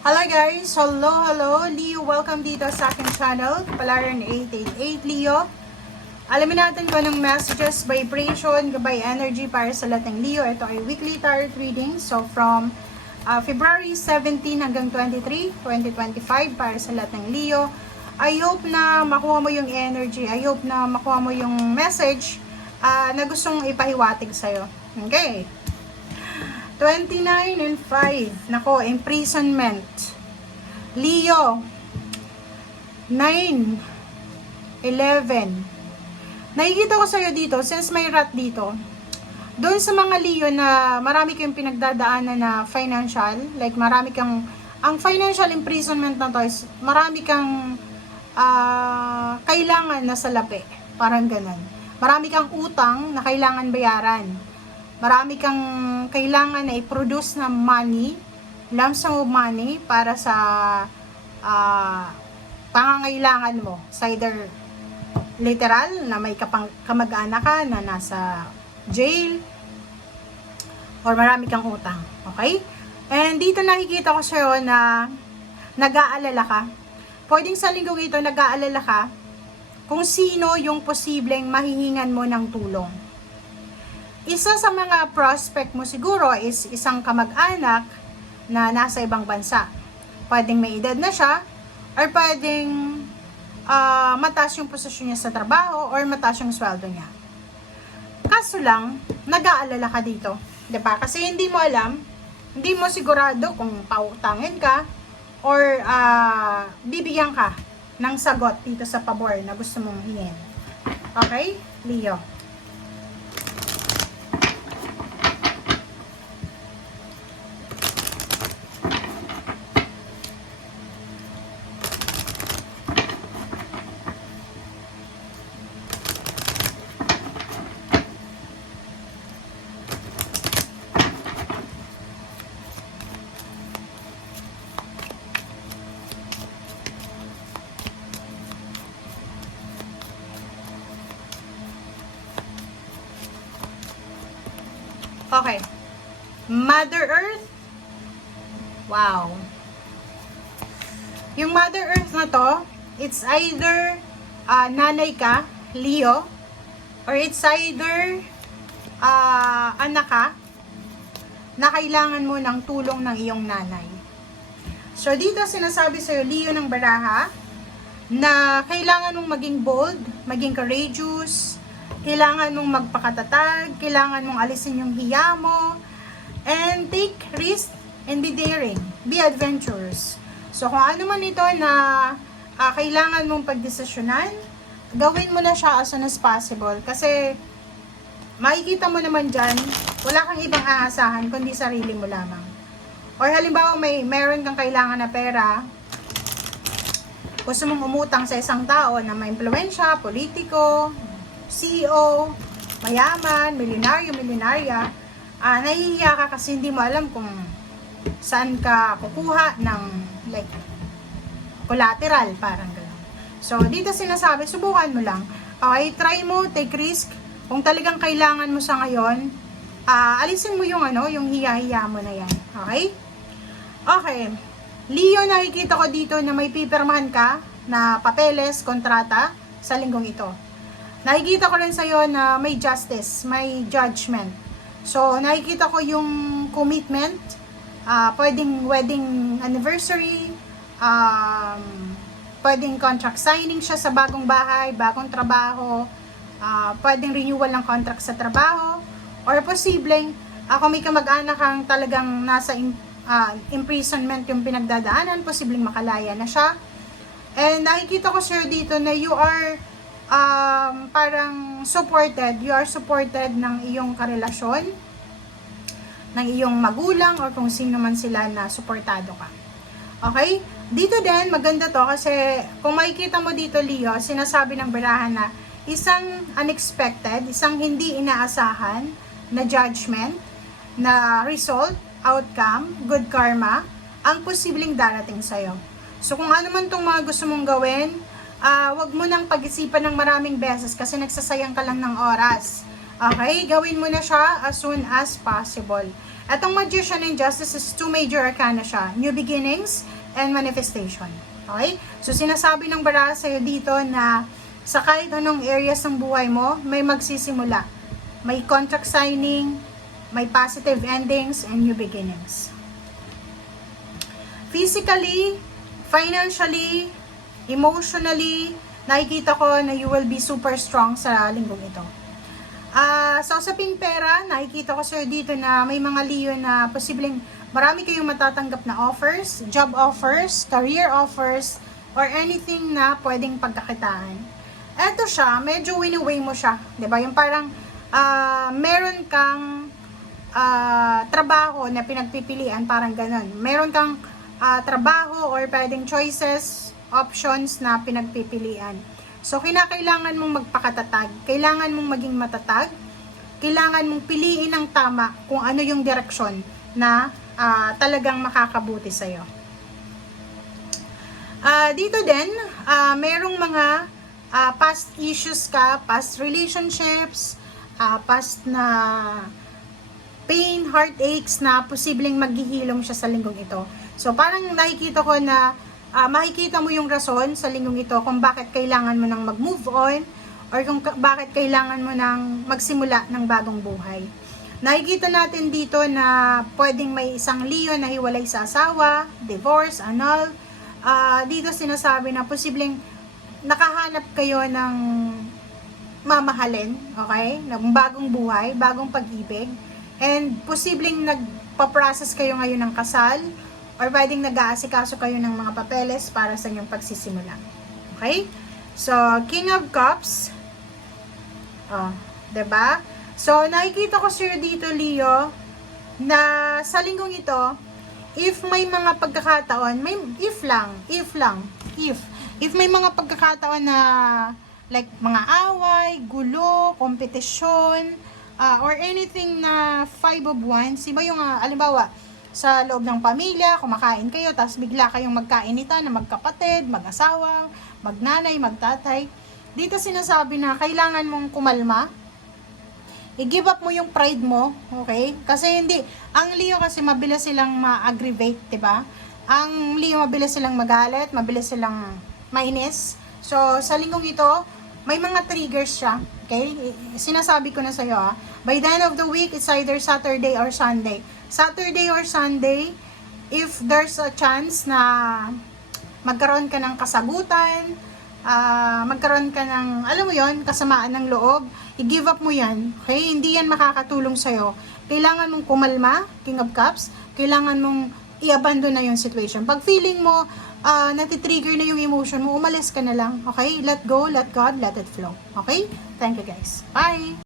Hello guys! Hello! Leo, welcome dito sa aking channel, Palaran 888 Leo. Alamin natin kung anong messages, vibration, gabay energy para sa lahat ng Leo. Ito ay weekly tarot reading. So from February 17 hanggang 23, 2025 para sa lahat ng Leo. I hope na makuha mo yung energy. I hope na makuha mo yung message na gustong ipahiwatig sa'yo. Okay? 29 and 5. Nako, imprisonment. Leo. 9. 11. Nakikita ko sa'yo dito, since may rat dito, doon sa mga Leo na marami kayong pinagdadaanan na financial, like marami kang, ang financial imprisonment na to is, marami kang kailangan na salapi. Parang ganun. Marami kang utang na kailangan bayaran. Marami kang kailangan na i-produce na money, lump sum of money para sa pangangailangan mo. Sa either literal na may kamag-anak ka na nasa jail or marami kang utang. Okay? And dito nakikita ko sa'yo na nag-aalala ka. Pwedeng sa linggo ito nag-aalala ka kung sino yung posibleng mahihingan mo ng tulong. Isa sa mga prospect mo siguro is isang kamag-anak na nasa ibang bansa. Pwedeng may edad na siya, or pwedeng mataas yung posisyon niya sa trabaho, or mataas yung sweldo niya. Kaso lang, nag-aalala ka dito. Diba? Kasi hindi mo alam, hindi mo sigurado kung pautangin ka, or bibigyan ka ng sagot dito sa pabor na gusto mong hingin. Okay? Leo. Okay. Mother Earth. Wow. Yung Mother Earth na to, it's either nanay ka, Leo, or it's either anak ka na kailangan mo ng tulong ng iyong nanay. So, dito sinasabi sa'yo, Leo ng baraha, na kailangan mong maging bold, maging courageous, kailangan mong magpakatatag, kailangan mong alisin yung hiya mo, and take risk and be daring, be adventurous. So kung ano man ito na kailangan mong pagdesisyonan, gawin mo na siya as soon as possible. Kasi makikita mo naman dyan, wala kang ibang aasahan kundi sarili mo lamang. Or halimbawa meron kang kailangan na pera, gusto mong umutang sa isang tao na may impluwensya, politiko, CEO, mayaman, milyonarya, nahihiya ka kasi hindi mo alam kung saan ka kukuha ng like collateral, parang gano'n. So, dito sinasabi, subukan mo lang. Okay, try mo, take risk. Kung talagang kailangan mo sa ngayon, alisin mo yung yung hiya-hiya mo na yan. Okay? Okay. Leo, nakikita ko dito na may pipirmahan ka na papeles, kontrata sa linggong ito. Nakikita ko rin sa'yo na may justice, may judgment. So, nakikita ko yung commitment, pwedeng wedding anniversary, pwedeng contract signing siya sa bagong bahay, bagong trabaho, pwedeng renewal ng contract sa trabaho, or posibleng, kung may kamag-anak kang talagang nasa imprisonment yung pinagdadaanan, posibleng makalaya na siya. And nakikita ko sa'yo dito na you are parang supported, you are supported ng iyong karelasyon, ng iyong magulang, or kung sino man sila na suportado ka. Okay? Dito din, maganda to kasi kung makikita mo dito, Leo, sinasabi ng barahan na isang unexpected, isang hindi inaasahan na judgment, na result, outcome, good karma, ang posibleng darating sa'yo. So kung ano man itong mga gusto mong gawin, wag mo nang pag-isipan ng maraming beses kasi nagsasayang ka lang ng oras. Okay? Gawin mo na siya as soon as possible. Atong Magician and Justice is 2 major arcana siya. New beginnings and manifestation. Okay? So, sinasabi ng baraha sa'yo dito na sa kahit anong areas ng buhay mo, may magsisimula. May contract signing, may positive endings, and new beginnings. Physically, financially, emotionally, nakikita ko na you will be super strong sa linggong ito. Sa usaping pera, nakikita ko sa'yo dito na may mga Leo na posibleng marami kayong matatanggap na offers, job offers, career offers, or anything na pwedeng pagkakitaan. Eto siya, medyo win-away mo siya. Diba? Yung parang meron kang trabaho na pinagpipilian, parang ganun. Meron kang trabaho or pwedeng choices, options na pinagpipilian. So, kinakailangan mong magpakatatag. Kailangan mong maging matatag. Kailangan mong piliin ang tama kung ano yung direksyon na talagang makakabuti sa'yo. Dito din, merong mga past issues ka, past relationships, past na pain, heartaches na posibleng maghihilom siya sa linggong ito. So, parang nakikita ko na makikita mo yung rason sa linggong ito kung bakit kailangan mo nang mag-move on or kung bakit kailangan mo nang magsimula ng bagong buhay. Nakikita natin dito na pwedeng may isang Leo na hiwalay sa asawa, divorce, annul. Dito sinasabi na posibleng nakahanap kayo ng mamahalin, okay? Ng bagong buhay, bagong pag-ibig. And posibleng nagpa-process kayo ngayon ng kasal or pwedeng nag-aasikaso kayo ng mga papeles para sa inyong pagsisimula. Okay? So, King of Cups. Diba? So, nakikita ko sa'yo dito, Leo, na sa linggong ito, if may mga pagkakataon, if may mga pagkakataon na like mga away, gulo, kompetisyon, or anything na 5 of Wands, iba yung, alimbawa, sa loob ng pamilya, kumakain kayo, tapos bigla kayong magkainitan na magkapatid, mag-asawa, magnanay, magtatay. Dito sinasabi na kailangan mong kumalma, i-give up mo yung pride mo, okay? Kasi hindi, ang Leo kasi mabilis silang ma-aggravate, diba? Ang Leo mabilis silang magalit, mabilis silang mainis. So, sa linggong ito, may mga triggers siya, okay? Sinasabi ko na sa'yo, by the end of the week, it's either Saturday or Sunday. Saturday or Sunday, if there's a chance na magkaroon ka ng kasagutan, magkaroon ka ng, alam mo yon, kasamaan ng loob, i-give up mo yan, okay? Hindi yan makakatulong sa'yo. Kailangan mong kumalma, King of Cups, kailangan mong i-abandon na yung situation. Pag feeling mo, natitrigger na yung emotion mo, umalis ka na lang, okay? Let go, let God, let it flow, okay? Thank you guys. Bye!